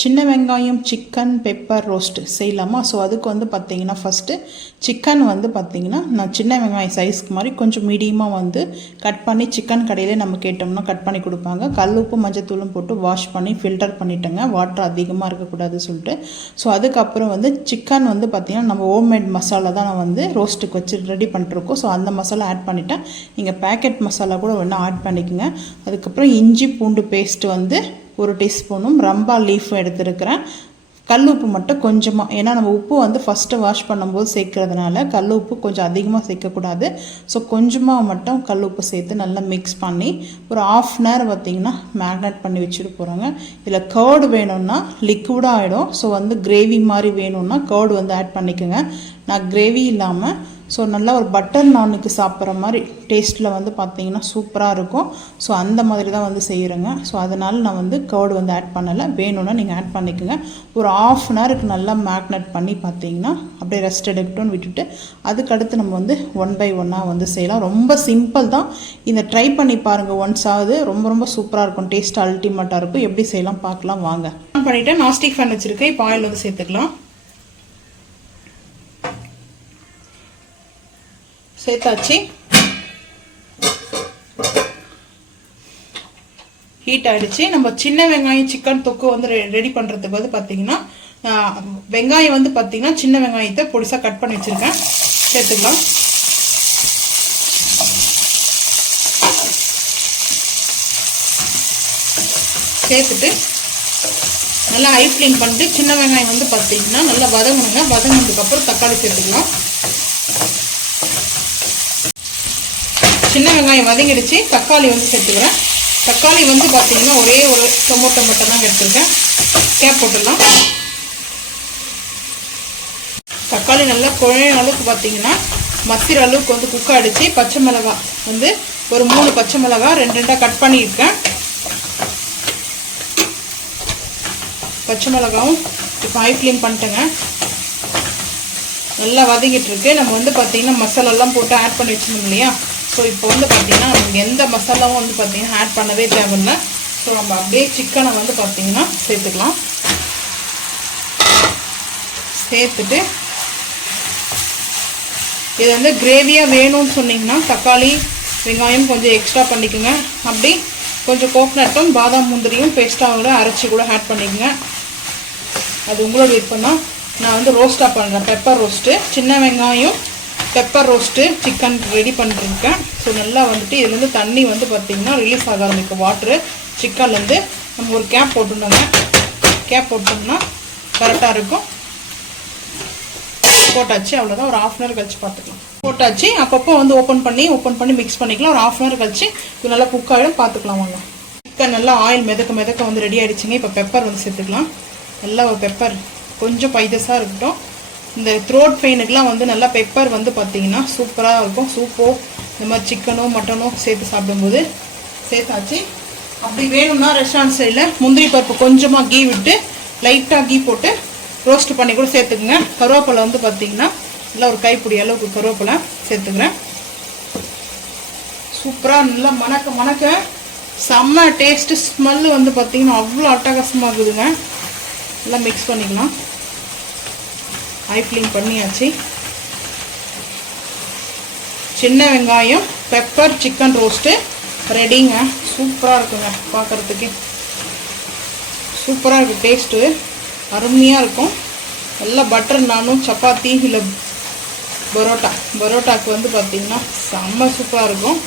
சின்ன வெங்காயம் chicken pepper roast செய்யலாமா? ஸோ அதுக்கு வந்து பார்த்தீங்கன்னா ஃபஸ்ட்டு சிக்கன் வந்து பார்த்தீங்கன்னா நான் சின்ன வெங்காயம் சைஸ்க்கு மாதிரி கொஞ்சம் மீடியமாக வந்து கட் பண்ணி சிக்கன் கடையிலே நம்ம கேட்டோம்னா கட் பண்ணி கொடுப்பாங்க. கல் உப்பு மஞ்சத்தூளும் போட்டு வாஷ் பண்ணி ஃபில்டர் பண்ணிட்டேங்க, வாட்டர் அதிகமாக இருக்கக்கூடாது சொல்லிட்டு. ஸோ அதுக்கப்புறம் வந்து சிக்கன் வந்து பார்த்திங்கன்னா நம்ம ஹோம்மேட் மசாலா தான் நான் வந்து ரோஸ்ட்டுக்கு வச்சு ரெடி பண்ணிட்டுருக்கோம். ஸோ அந்த மசாலா ஆட் பண்ணிவிட்டேன். நீங்கள் பேக்கெட் மசாலா கூட ஒன்றா ஆட் பண்ணிக்கோங்க. அதுக்கப்புறம் இஞ்சி பூண்டு பேஸ்ட்டு வந்து 1 டீஸ்பூனும் ரம்பா லீஃபும் எடுத்துருக்கிறேன். கல் உப்பு மட்டும் கொஞ்சமாக, ஏன்னா நம்ம உப்பு வந்து ஃபஸ்ட்டு வாஷ் பண்ணும்போது சேர்க்கறதுனால கல் உப்பு கொஞ்சம் அதிகமாக சேர்க்கக்கூடாது. ஸோ கொஞ்சமாக மட்டும் கல் உப்பு சேர்த்து நல்லா மிக்ஸ் பண்ணி ஒரு 1/2 அன் ஹவர் பார்த்திங்கன்னா மேக்னேட் பண்ணி வச்சுட்டு போகிறாங்க. இதில் கர்டு வேணும்னா லிக்விடாக ஆகிடும். ஸோ வந்து கிரேவி மாதிரி வேணும்னா கர்டு வந்து ஆட் பண்ணிக்கோங்க. நான் கிரேவி இல்லாமல் ஸோ நல்லா ஒரு பட்டர் நானுக்கு சாப்பிட்ற மாதிரி டேஸ்ட்டில் வந்து பார்த்திங்கன்னா சூப்பராக இருக்கும். ஸோ அந்த மாதிரி தான் வந்து செய்கிறேங்க. ஸோ அதனால் நான் வந்து கர்டு வந்து ஆட் பண்ணலை. வேணும்னா நீங்கள் ஆட் பண்ணிக்கோங்க. ஒரு 1/2 அன் ஹவருக்கு நல்லா மேக்னேட் பண்ணி பார்த்திங்கன்னா அப்படியே ரெஸ்ட் எடுக்கட்டும்னு விட்டுட்டு அதுக்கடுத்து நம்ம வந்து 1 பை 1 வந்து செய்யலாம். ரொம்ப சிம்பிள் தான். இந்த ட்ரை பண்ணி பாருங்கள் ஒன்ஸ் ஆகுது. ரொம்ப ரொம்ப சூப்பராக இருக்கும். டேஸ்ட் அல்டிமேட்டாக இருக்கும். எப்படி செய்யலாம் பார்க்கலாம் வாங்க. ஆன் பண்ணிவிட்டு நான்ஸ்டிக் ஃபேன் வச்சுருக்கேன். இப்போ ஆயில் வந்து சேர்த்துக்கலாம். சேர்த்தாச்சு. ஹீட் ஆகிடுச்சு. நம்ம சின்ன வெங்காயம் சிக்கன் தொக்கு வந்து ரெடி பண்ணுறதுக்கு வந்து பார்த்திங்கன்னா வெங்காயம் வந்து பார்த்திங்கன்னா சின்ன வெங்காயத்தை பொடிசாக கட் பண்ணி வச்சுருக்கேன். சேர்த்துக்கலாம். சேர்த்துட்டு நல்லா ஹை ஃப்ளேம் பண்ணிட்டு சின்ன வெங்காயம் வந்து பார்த்திங்கன்னா நல்லா வதங்கணுங்க. வதங்கினதுக்கப்புறம் தக்காளி சேர்த்துக்கலாம். சின்ன வெங்காயம் வதங்கிடுச்சு. தக்காளி வந்து சேர்த்துக்கிறேன். தக்காளி வந்து பார்த்தீங்கன்னா ஒரே ஒரு டொமேட்டோ மட்டும் தான் எடுத்துருக்கேன். கேப் போட்டுடலாம். தக்காளி நல்லா குழைய அளவுக்கு பார்த்தீங்கன்னா மசிற அளவுக்கு வந்து குக் ஆகிடுச்சு. பச்சை மிளகாய் வந்து ஒரு 3 பச்சை மிளகாய் 2 கட் பண்ணியிருக்கேன். பச்சை மிளகாவும் இப்போ ஹை ஃப்ளேம் பண்ணிட்டேங்க. நல்லா வதங்கிட்டு இருக்கு. நம்ம வந்து பார்த்தீங்கன்னா மசாலாலாம் போட்டு ஆட் பண்ணி வச்சுருந்தோம் இல்லையா? ஸோ இப்போ வந்து பார்த்திங்கன்னா நமக்கு எந்த மசாலாவும் வந்து பார்த்திங்கன்னா ஆட் பண்ணவே தேவையில்லை. ஸோ நம்ம அப்படியே சிக்கனை வந்து பார்த்திங்கன்னா சேர்த்துக்கலாம். சேர்த்துட்டு இது வந்து கிரேவியாக வேணும்னு சொன்னிங்கன்னா தக்காளி வெங்காயம் கொஞ்சம் எக்ஸ்ட்ரா பண்ணிக்கோங்க. அப்படி கொஞ்சம் கோக்னட்டும் பாதாம் முந்திரியும் பேஸ்ட்டாக கூட அரைச்சி கூட ஆட் பண்ணிக்கோங்க. அது உங்களோட விருப்பம் தான். நான் வந்து ரோஸ்ட்டாக பண்ணுறேன். பெப்பர் ரோஸ்ட்டு, சின்ன வெங்காயம் பெப்பர் ரோஸ்ட்டு சிக்கன் ரெடி பண்ணிருக்கேன். ஸோ நல்லா வந்துட்டு இதுலேருந்து தண்ணி வந்து பார்த்திங்கன்னா ரிலீஸ் ஆக ஆரம்பிக்கும். வாட்ரு சிக்கன்லேருந்து நம்ம ஒரு கேப் போட்டுட்டோங்க. கேப் போட்டோம்னா கரெக்டாக இருக்கும். போட்டாச்சு. அவ்வளோதான். ஒரு 1/2 அன் ஹவர் கழிச்சு பார்த்துக்கலாம். போட்டாச்சு. அப்பப்போ வந்து ஓப்பன் பண்ணி மிக்ஸ் பண்ணிக்கலாம். ஒரு 1/2 அன் ஹவர் கழிச்சு இது நல்லா குக் ஆகிடும். பார்த்துக்கலாம் வாங்க. சிக்கன் நல்லா ஆயில் மிதக்க வந்து ரெடி ஆகிடுச்சிங்க. இப்போ பெப்பர் வந்து சேர்த்துக்கலாம். நல்லா ஒரு பெப்பர் கொஞ்சம் பைதஸாக இருக்கட்டும். இந்த த்ரோட் பெயினுக்கெலாம் வந்து நல்லா பெப்பர் வந்து பார்த்திங்கன்னா சூப்பராக இருக்கும். சூப்போ இந்த மாதிரி சிக்கனோ மட்டனோ சேர்த்து சாப்பிடும்போது சேர்த்தாச்சு. அப்படி வேணும்னா ரெஸ்டாரண்ட் ஸ்டைலில் முந்திரி பருப்பு கொஞ்சமாக கீ விட்டு லைட்டாக கீ போட்டு ரோஸ்ட் பண்ணி கூட சேர்த்துக்குங்க. கருவேப்பிலை வந்து பார்த்திங்கன்னா நல்லா ஒரு கைப்பிடி அளவுக்கு கருவேப்பிலை சேர்த்துக்கிறேன். சூப்பராக நல்லா மணக்க செம்ம டேஸ்ட்டு ஸ்மெல்லு வந்து பார்த்திங்கன்னா அவ்வளோ அட்டகாசமாக இருக்குதுங்க. நல்லா மிக்ஸ் பண்ணிக்கலாம். ஹை ஃப்ளேம் பண்ணியாச்சு. சின்ன வெங்காயம் பெப்பர் சிக்கன் ரோஸ்ட்டு ரெடிங்க. சூப்பராக இருக்குங்க. பார்க்குறதுக்கு சூப்பராக இருக்குது. டேஸ்ட்டு அருமையாக இருக்கும். நல்லா பட்டர் நானும் சப்பாத்தி இல்லை பரோட்டாக்கு வந்து பார்த்திங்கன்னா செம்ம சூப்பராக இருக்கும்.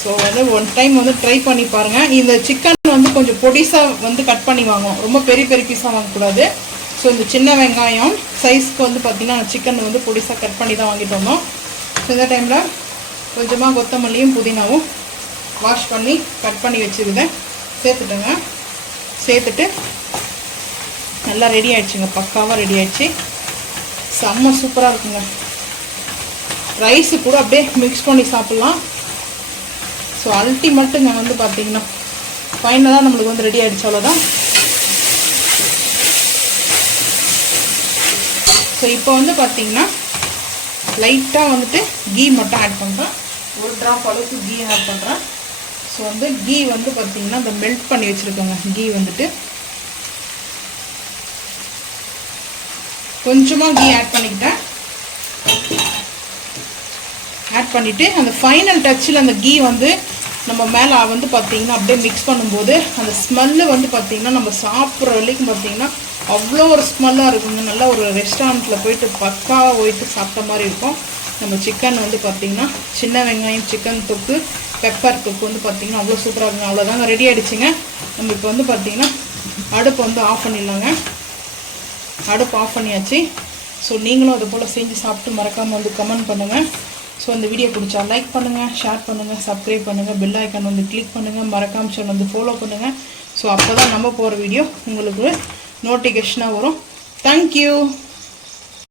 ஸோ வந்து 1 டைம் வந்து ட்ரை பண்ணி பாருங்கள். இந்த சிக்கன் வந்து கொஞ்சம் பொடிசாக வந்து கட் பண்ணி வாங்குவோம். ரொம்ப பெரிய பீஸாக வாங்கக்கூடாது. ஸோ இந்த சின்ன வெங்காயம் சைஸ்க்கு வந்து பார்த்திங்கன்னா சிக்கன் வந்து பொடிசாக கட் பண்ணி தான் வாங்கிட்டு வந்தோம். ஸோ இந்த டைமில் கொஞ்சமாக கொத்தமல்லியும் புதினாவும் வாஷ் பண்ணி கட் பண்ணி வச்சுருந்தேன் சேர்த்துட்டேங்க. சேர்த்துட்டு நல்லா ரெடி ஆகிடுச்சுங்க. பக்காவாக ரெடி ஆகிடுச்சு. செம்ம சூப்பராக இருக்குங்க. ரைஸு கூட அப்படியே மிக்ஸ் பண்ணி சாப்பிட்லாம். ஸோ அல்டிமேட்டுங்க வந்து பார்த்திங்கன்னா ஃபைனலாக நம்மளுக்கு வந்து ரெடி ஆகிடுச்சு. அவ்வளோதான். ஸோ இப்போ வந்து பார்த்திங்கன்னா லைட்டாக வந்துட்டு கீ மட்டும் ஆட் பண்ணுறேன். 1 ட்ராப் அளவுக்கு கீ ஆட் பண்ணுறேன். ஸோ வந்து கீ வந்து பார்த்திங்கன்னா இந்த மெல்ட் பண்ணி வச்சுருக்கோங்க. கீ வந்துட்டு கொஞ்சமாக கீ ஆட் பண்ணிக்கிட்டேன். ஆட் பண்ணிவிட்டு அந்த ஃபைனல் டச்சில் அந்த கீ வந்து நம்ம மேலே வந்து பார்த்திங்கன்னா அப்படியே மிக்ஸ் பண்ணும்போது அந்த ஸ்மெல்லு வந்து பார்த்திங்கன்னா நம்ம சாப்பிட்ற வரைக்கும் பார்த்திங்கன்னா அவ்வளோ ஒரு ஸ்மெல்லாக இருக்குங்க. நல்லா ஒரு ரெஸ்டாரண்ட்டில் போயிட்டு பக்காவாக போயிட்டு சாப்பிட்ட மாதிரி இருக்கும். நம்ம சிக்கன் வந்து பார்த்திங்கன்னா சின்ன வெங்காயம் சிக்கன் தொக்கு பெப்பர் தொக்கு வந்து பார்த்திங்கன்னா அவ்வளோ சூப்பராக இருக்குங்க. அவ்வளோதாங்க, ரெடி ஆகிடுச்சுங்க. நம்ம இப்போ வந்து பார்த்திங்கன்னா அடுப்பு வந்து ஆஃப் பண்ணிடலாங்க. அடுப்பு ஆஃப் பண்ணியாச்சு. ஸோ நீங்களும் அது போல் செஞ்சு சாப்பிட்டு மறக்காமல் வந்து கமெண்ட் பண்ணுங்கள். ஸோ அந்த வீடியோ பிடிச்சா லைக் பண்ணுங்கள், ஷேர் பண்ணுங்கள், சப்ஸ்கிரைப் பண்ணுங்கள், பெல் ஐக்கான் வந்து கிளிக் பண்ணுங்கள், மறக்காமல் சேனல் வந்து ஃபாலோ பண்ணுங்கள். ஸோ அப்போ தான் நம்ம போகிற வீடியோ உங்களுக்கு நோட்டிஃபிகேஷனாக வரும். தேங்க்யூ.